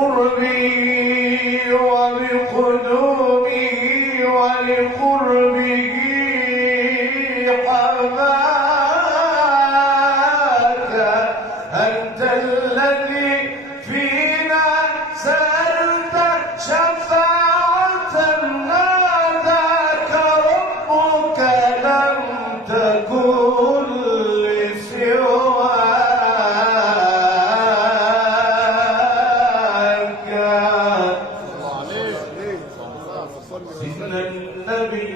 بقربي وبقدومي ولقربه حماك. أنت الذي فينا سألت شفاعة ناداك ربك لم تكن لسواك. سيدنا النبي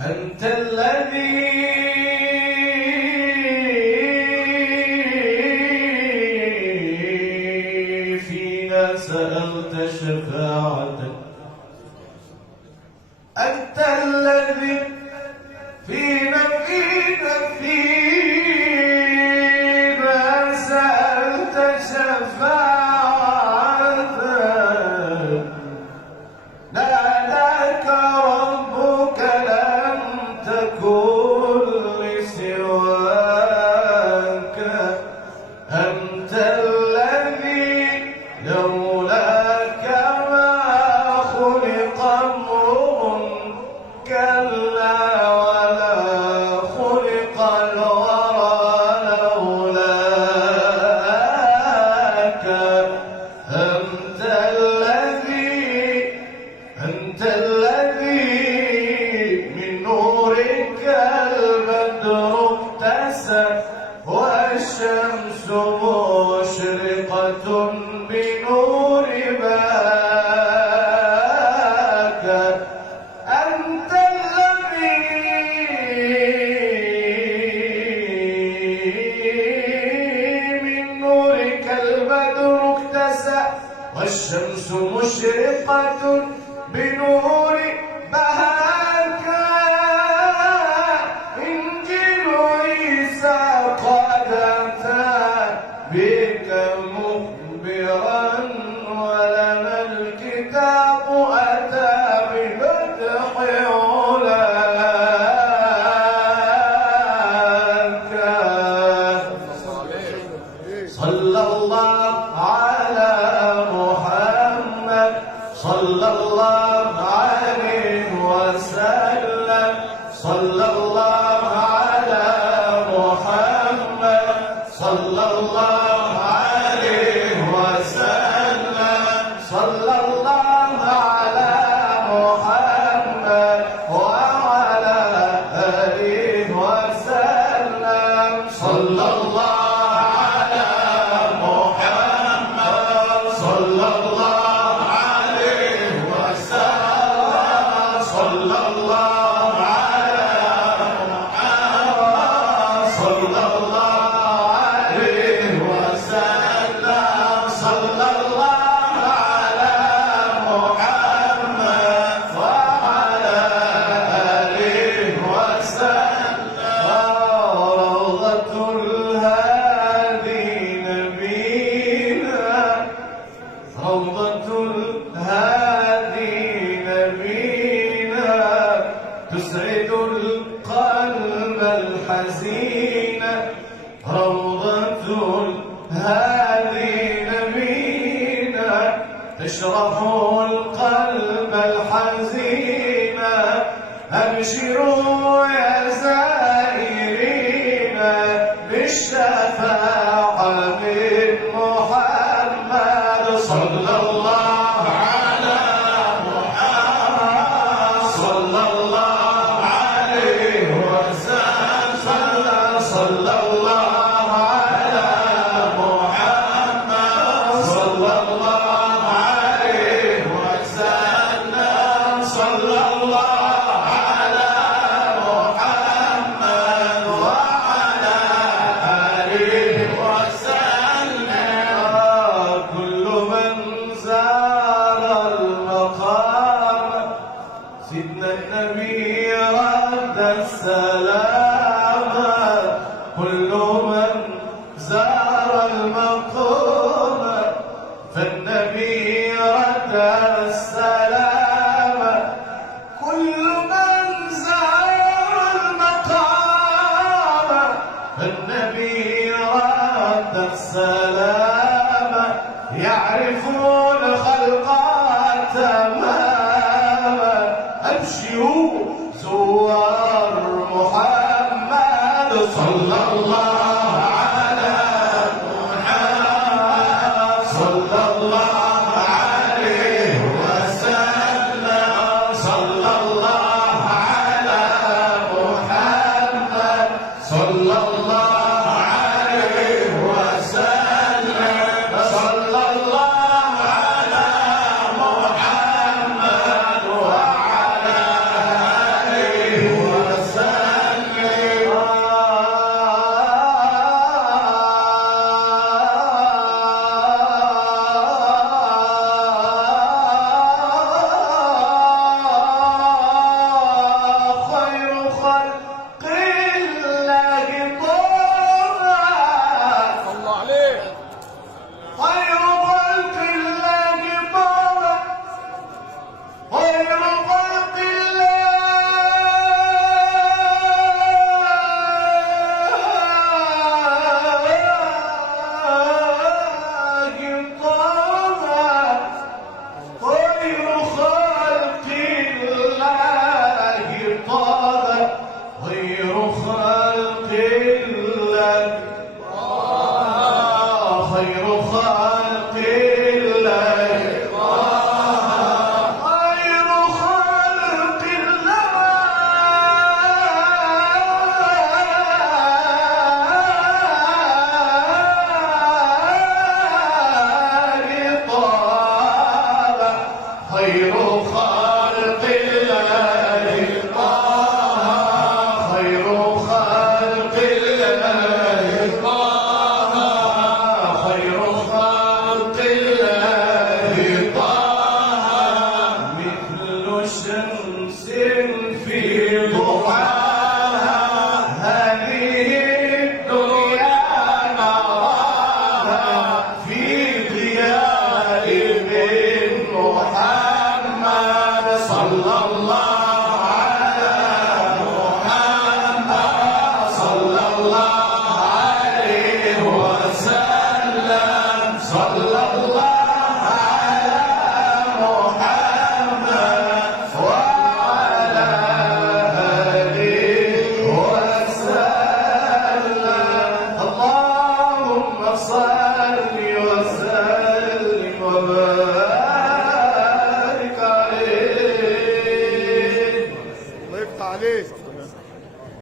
أنت الذي فينا سألت شفاعة. أنت الذي فينا سألت شفاعة ناداك ربك لم تكن لسواك. أنت الذي لولاك ما خلق امرؤ كلا ولا خلق الورى لولاك. أنت الذي من نورك البدر اكتسى والشمس مشرقة بنور باك. أنت الذي من نورك البدر اكتسى والشمس مشرقة بنور بهاك. إنجيل عيسى قد أتى بك مخبرا ولنا الكتاب أتى بفتح علاك. صلى الله على محمد صلى الله عليه وسلم. صلى الله على محمد صلى الله عليه وسلم. صلى الله على محمد وعلى آله وسلم. صلى الله على محمد صلى الله عليه وسلم. صلى الله على محمد صلى الله عليه وسلم. صلى الله على محمد وعلى آله وسلم. روضة الهادي نبينا روضة الهادي نبينا تسعد القلب الحزين. روضة الهادي نبينا تشرح القلب الحزين. أبشروا يا زائرين بالشفاعة من محمد صلى الله على محمد صلى الله عليه وسلم. صلى الله على محمد صلى الله عليه وسلم. صلى الله على محمد صلى الله على محمد صلى الله عليه وسلم صلى الله على محمد صلى الله عليه وسلم صلى الله على محمد وعلى آله وسلم خير خلق الله طه الله عليك. خير خلق الله طه خير خلق الله طه خير خلق الله طه خير خلق